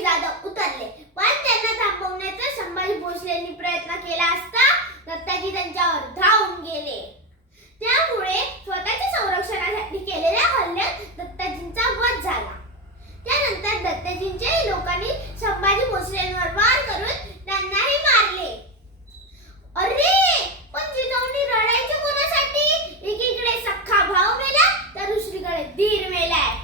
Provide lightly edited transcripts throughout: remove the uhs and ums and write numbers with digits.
संभाजी जाधव उतरले, पण त्यांना थांबवण्याचा संभाजी भोसलेंनी प्रयत्न केला असता दत्ताजी त्यांच्यावर धावून गेले. त्यामुळे स्वतःच्या संरक्षणासाठी केलेल्या हल्ल्यात दत्ताजींचा वध झाला. त्यानंतर दत्ताजींच्या लोकांनी संभाजी भोसलेंवर वार करून त्यांनाही मारले. अरे, पण जिजाऊंनी रडायचे कोणासाठी? एकीकडे सख्खा भाऊ मेला तर दुसरीकडे दीर मेलाय.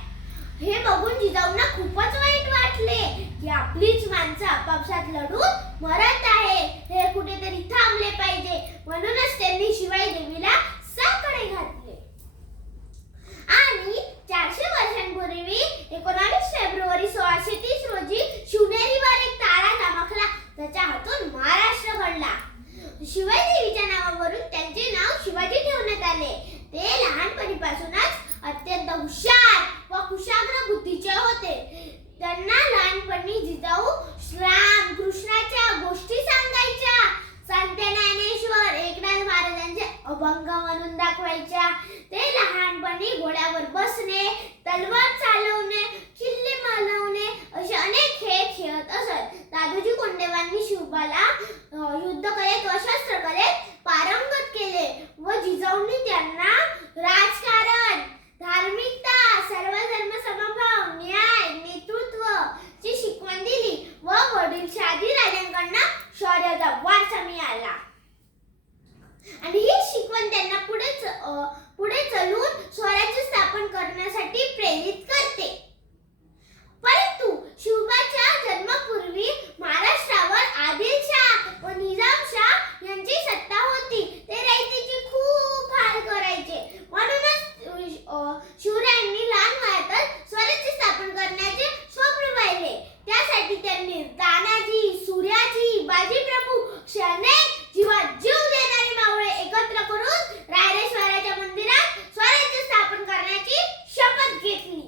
हे बघून जिजाऊंना खूपच वाईट वाटले की आपलीच माणसं आपापसात लढून मरत आहे, हे कुठेतरी थांबले पाहिजे. म्हणूनच त्यांनी शिवाई देवीला साकडे घातले. आणि 400 वर्षांपूर्वी 19 फेब्रुवारी 1630 रोजी शिवनेरीवर एक तारा चमकला, त्याच्या हातून महाराष्ट्र घडला. शिवाई देवीच्या नावावरून त्यांचे नाव शिवाजी ठेवण्यात आले. ते लहानपणीपासूनच अत्यंत हुशार व कुशाग्र बुद्धीचे होते. त्यांना लहानपणी जिजाऊ राम कृष्णाच्या गोष्टी सांगायच्या. संत ज्ञानेश्वर एकनाथ महाराजांचे अभंग म्हणून दाखवायच्या. ते लहानपणी घोड्यावर बसणे, तलवार चालवणे, किल्ले मालवणे असे अनेक खेळ खेळत असत. दादोजी कोंडदेवांनी शिवबाला युद्ध कलेत व शस्त्र कलेत पारंगत केले व जिजाऊंनी त्यांना राजकारण, धार्मिकता, सर्वधर्म समभाव, न्याय, नेतृत्व ची शिकवण दिली व वडील शहाजी राजांकडून शौर्याचा वारसा मिळाला. आणि ही शिकवण त्यांना पुढे चलून स्वराज्य स्थापन करण्यासाठी प्रेरित करते. परंतु शिवबाच्या जन्मापूर्वी महाराष्ट्रावर आदिलशाह व निजामशाह यांची सत्ता होती. ते रयतेची खूप हाल करायचे. म्हणूनच शिवरायांनी लहान वयातच स्वराज्य स्थापन करण्याचे स्वप्न पाहिले. त्यासाठी त्यांनी तानाजी, सूर्याजी, बाजीप्रभू अनेक जीवात जीव देणारी मावळे एकत्र करून रायरेश्वराच्या मंदिरात स्वराज्य स्थापन करण्याची शपथ घेतली.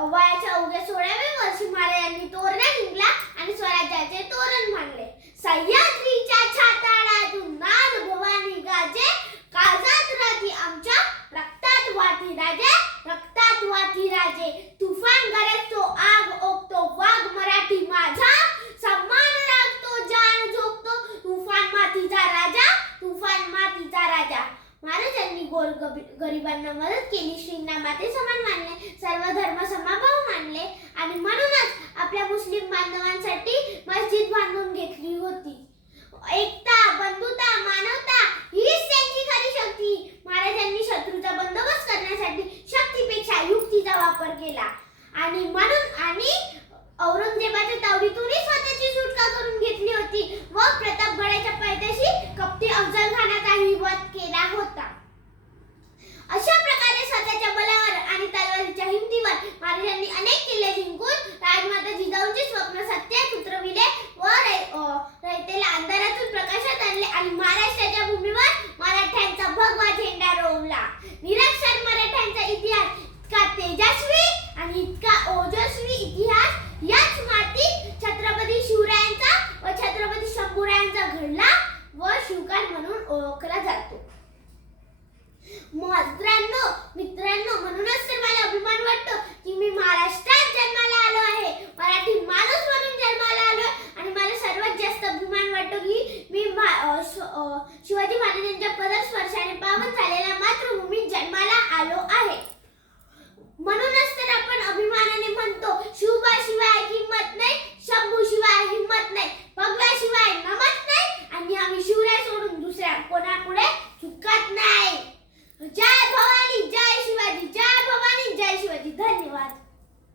वयाच्या अवघ्या 16व्या वर्षी महाराजांनी तोरणा जिंकला आणि स्वराज्याचे तोरण मांडले. सह्याद्रीच्या छाताडातून नाद भवानी गाजे, काळजात राहती आमच्या, रक्तात वाहती राजे, रक्तात वाहती राजे. तुफान गरजतो, आग ओकतो, वाघ मराठी माझा, सन्मान राखतो, जान झोकतो, तुफान मातीचा राजा, तुफान मातीचा राजा. महाराजांनी गरिबांना मदत केली, श्रींना माते समान मानले, सर्व धर्म समभाव मानले आणि म्हणूनच आपल्या मुस्लिम बांधवांसाठी मस्जिद बांधून घेतली होती. एक